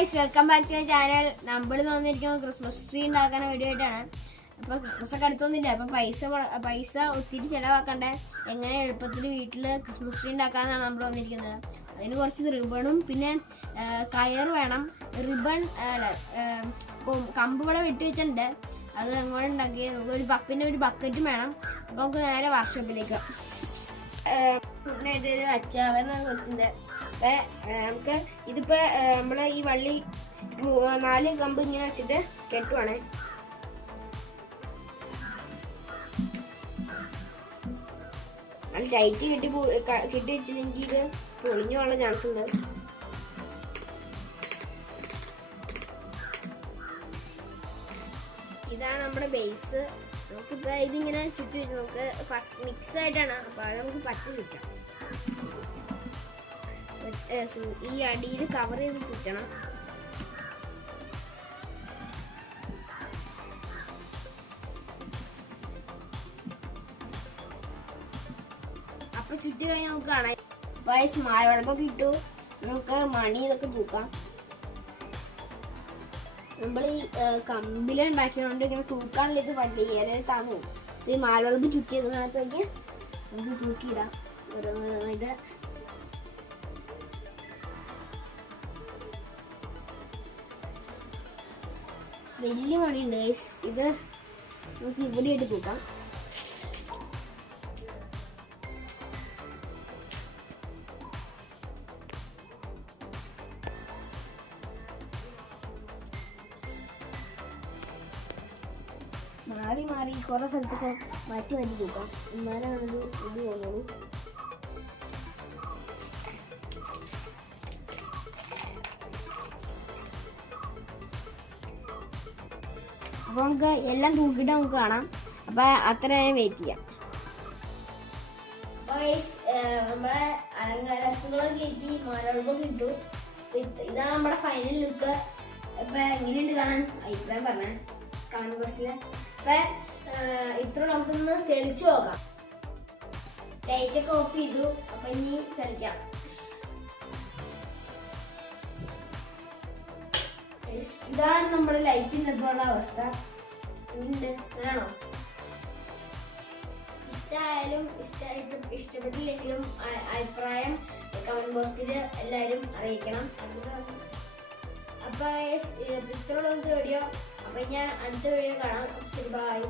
Guys, welcome back to my channel. നമ്മൾ വന്നിരിക്കുന്നത് Christmas tree ഉണ്ടാക്കാൻ വേണ്ടിയിട്ടാണ്. അപ്പോൾ ക്രിസ്മസ് ഒക്കെ അടുത്തൊന്നുമില്ല, അപ്പം പൈസ ഒത്തിരി ചിലവാക്കണ്ടേ, എങ്ങനെ എളുപ്പത്തിൽ വീട്ടിൽ ക്രിസ്മസ് ട്രീ ഉണ്ടാക്കാനാണ് നമ്മൾ വന്നിരിക്കുന്നത്. അതിന് കുറച്ച് റിബണും പിന്നെ കയർ വേണം. റിബൺ കമ്പ് ഇവിടെ വെട്ടി വെച്ചിട്ടുണ്ട്, അത് അങ്ങോട്ട് ഉണ്ടാക്കി നമുക്ക് ഒരു ബക്കറ്റും വേണം. അപ്പോൾ നമുക്ക് നേരെ വർക്ക്ഷോപ്പിലേക്ക് അച്ചാവെന്നാണ് കൊടുത്തിട്ടുണ്ട്. നമുക്ക് ഇതിപ്പോ നമ്മള് ഈ വള്ളി 4 കമ്പ് ഇങ്ങനെ വെച്ചിട്ട് കെട്ടുവാണേ. നല്ല ടൈറ്റ് കെട്ടി വെച്ചില്ലെങ്കിൽ ഇത് പൊളിഞ്ഞു പോകാനുള്ള ചാൻസ് ഉണ്ട്. ഇതാണ് നമ്മുടെ ബേസ്. നമുക്കിപ്പോ ഇതിങ്ങനെ ചുറ്റി വെച്ച് നമുക്ക് ഫസ്റ്റ് മിക്സ് ആയിട്ടാണ്, അപ്പൊ അത് നമുക്ക് പച്ച ചുറ്റാം. ഈ അടിയിൽ കവർ ചെയ്ത് ചുറ്റണം. അപ്പൊ ചുറ്റി കഴിഞ്ഞാൽ നമുക്ക് കാണാം മാരവളപ്പൊക്കെ ഇട്ടു. നമുക്ക് മണി ഇതൊക്കെ തൂക്കാം. നമ്മൾ ഈ കമ്പിലുണ്ടാക്കിയതുകൊണ്ട് ഇങ്ങനെ തൂക്കാനുള്ള ഇത് വണ്ടി താന്നു. ഈ മാരവളപ്പ് ചുറ്റിയതിനകത്തേക്ക് നമുക്ക് തൂക്കിയിടാം. ഓരോന്നായിട്ട് വലിയ മണിയുണ്ട് ഗൈസ്. ഇത് നമുക്ക് ഇവിടെയായിട്ട് തൂക്കാം. മാറി കുറെ സ്ഥലത്തൊക്കെ മാറ്റി തൂക്കാം. എന്നാലാണ് ഇത് തോന്നുള്ളൂ. അപ്പോൾ നമുക്ക് എല്ലാം തൂക്കിയിട്ട് നമുക്ക് കാണാം. അപ്പോൾ അത്ര നേരം വെയിറ്റ് ചെയ്യാം. നമ്മളെ അലങ്കാരങ്ങളൊക്കെ കയറ്റി മരവളപ്പൊക്കെ ഇട്ടു. ഇതാണ് നമ്മുടെ ഫൈനൽ ലുക്ക്. അപ്പം എങ്ങനെയുണ്ട് കാണാൻ അഭിപ്രായം പറഞ്ഞേ കമന്റ് ബോക്സിൽ. അപ്പം ഇത്ര നമുക്കൊന്ന് തെളിച്ചു നോക്കാം. ലൈറ്റൊക്കെ ഓഫ് ചെയ്തു. അപ്പം ഇനി തെളിക്കാം. ഇതാണ് നമ്മുടെ ലൈറ്റിൻ്റെ ഇപ്പോഴുള്ള അവസ്ഥ. ആണോ? ഇഷ്ടമായാലും ഇഷ്ടപ്പെട്ടില്ലെങ്കിലും അഭിപ്രായം കമന്റ് ബോക്സിൽ എല്ലാവരും അറിയിക്കണം. അപ്പൊ ഇത്രയുള്ള വീഡിയോ. അപ്പൊ ഞാൻ അടുത്ത വീഡിയോ കാണാം. ശരി, ബൈ.